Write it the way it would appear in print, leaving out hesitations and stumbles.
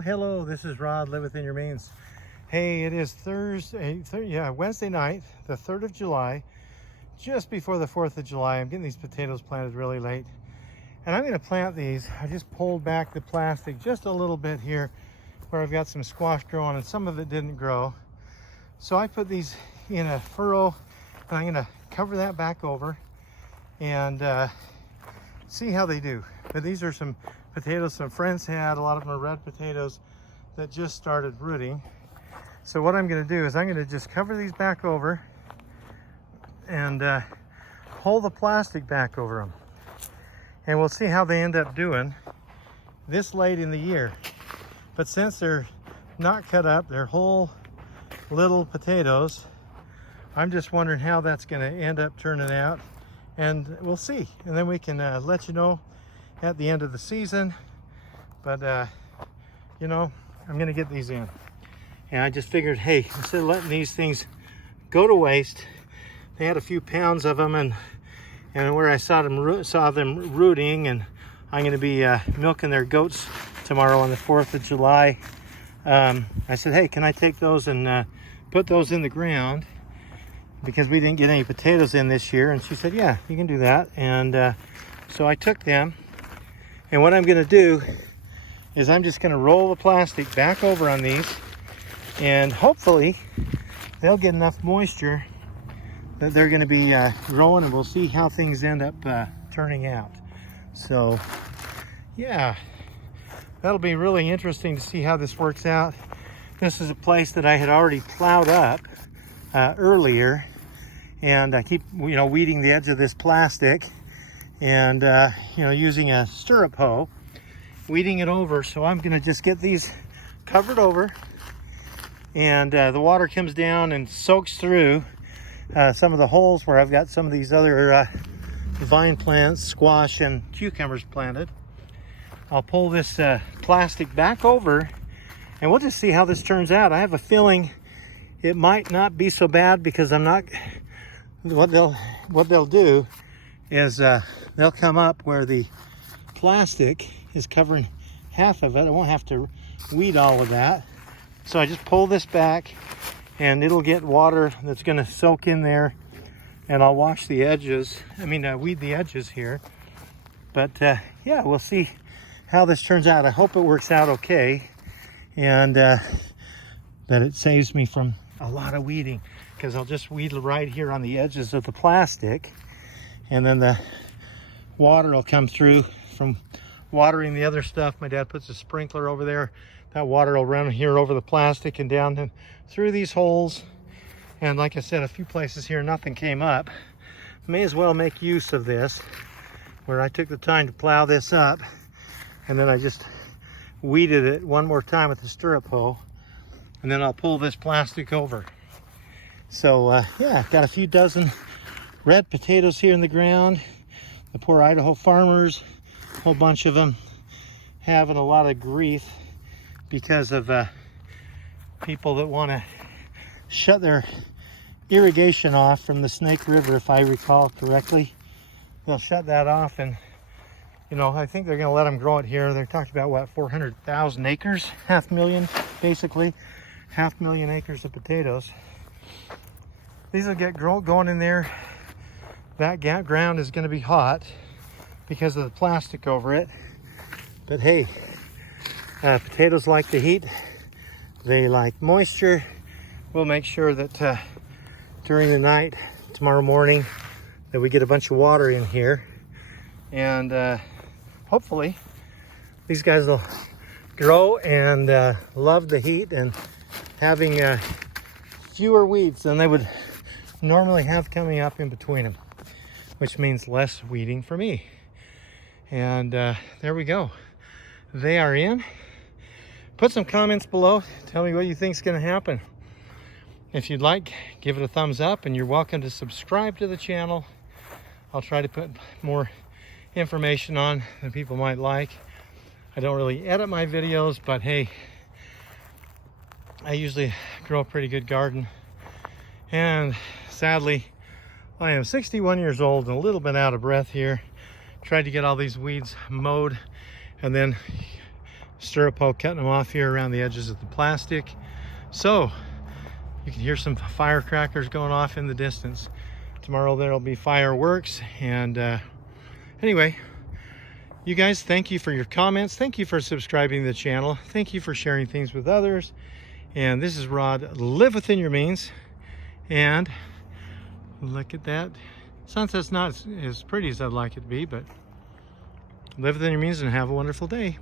Hello, this is Rod, Live Within Your Means. Hey, it is Wednesday night, the 3rd of July, just before the 4th of July. I'm getting these potatoes planted really late. And I'm gonna plant these. I just pulled back the plastic just a little bit here where I've got some squash growing and some of it didn't grow. So I put these in a furrow and I'm gonna cover that back over and see how they do. But these are some potatoes some friends had. A lot of them are red potatoes that just started rooting. So what I'm going to do is I'm going to just cover these back over and pull the plastic back over them. And we'll see how they end up doing this late in the year. But since they're not cut up, they're whole little potatoes, I'm just wondering how that's going to end up turning out. And we'll see. And then we can let you know at the end of the season. But you know, I'm gonna get these in, and I just figured, hey, instead of letting these things go to waste, they had a few pounds of them, and where I saw them rooting, and I'm gonna be milking their goats tomorrow on the 4th of July. I said, hey, can I take those and put those in the ground, because we didn't get any potatoes in this year? And she said, yeah, you can do that. And so I took them. And what I'm going to do is I'm just going to roll the plastic back over on these, and hopefully they'll get enough moisture that they're going to be growing, and we'll see how things end up turning out. So yeah, that'll be really interesting to see how this works out. This is a place that I had already plowed up earlier, and I keep weeding the edge of this plastic and using a stirrup hoe, weeding it over. So I'm gonna just get these covered over, and the water comes down and soaks through some of the holes where I've got some of these other vine plants, squash and cucumbers planted. I'll pull this plastic back over, and we'll just see how this turns out. I have a feeling it might not be so bad, because what they'll do is they'll come up where the plastic is covering half of it. I won't have to weed all of that. So I just pull this back, and it'll get water that's going to soak in there, and I'll wash the edges. Weed the edges here. But yeah, we'll see how this turns out. I hope it works out okay, and that it saves me from a lot of weeding, because I'll just weed right here on the edges of the plastic, and then the water will come through from watering the other stuff. My dad puts a sprinkler over there. That water will run here over the plastic and down and through these holes. And like I said, a few places here nothing came up. May as well make use of this, where I took the time to plow this up, and then I just weeded it one more time with the stirrup hoe, and then I'll pull this plastic over. So yeah, got a few dozen red potatoes here in the ground. The poor Idaho farmers, a whole bunch of them, having a lot of grief because of people that want to shut their irrigation off from the Snake River, if I recall correctly. They'll shut that off, and I think they're going to let them grow it here. They're talking about, what, 400,000 acres, 500,000, basically 500,000 acres of potatoes. These will get going in there. That ground is going to be hot because of the plastic over it. But hey, potatoes like the heat. They like moisture. We'll make sure that during the night, tomorrow morning, that we get a bunch of water in here. And hopefully these guys will grow and love the heat, and having fewer weeds than they would normally have coming up in between them, which means less weeding for me. And there we go. They are in. Put some comments below. Tell me what you think is going to happen. If you'd like, give it a thumbs up, and you're welcome to subscribe to the channel. I'll try to put more information on that people might like. I don't really edit my videos, but hey, I usually grow a pretty good garden. And sadly, I am 61 years old and a little bit out of breath here. Tried to get all these weeds mowed and then stirrup hoe cutting them off here around the edges of the plastic. So you can hear some firecrackers going off in the distance. Tomorrow there'll be fireworks. And anyway, you guys, thank you for your comments. Thank you for subscribing to the channel. Thank you for sharing things with others. And this is Rod. Live within your means. And look at that. Sunset's not as pretty as I'd like it to be, but live within your means and have a wonderful day.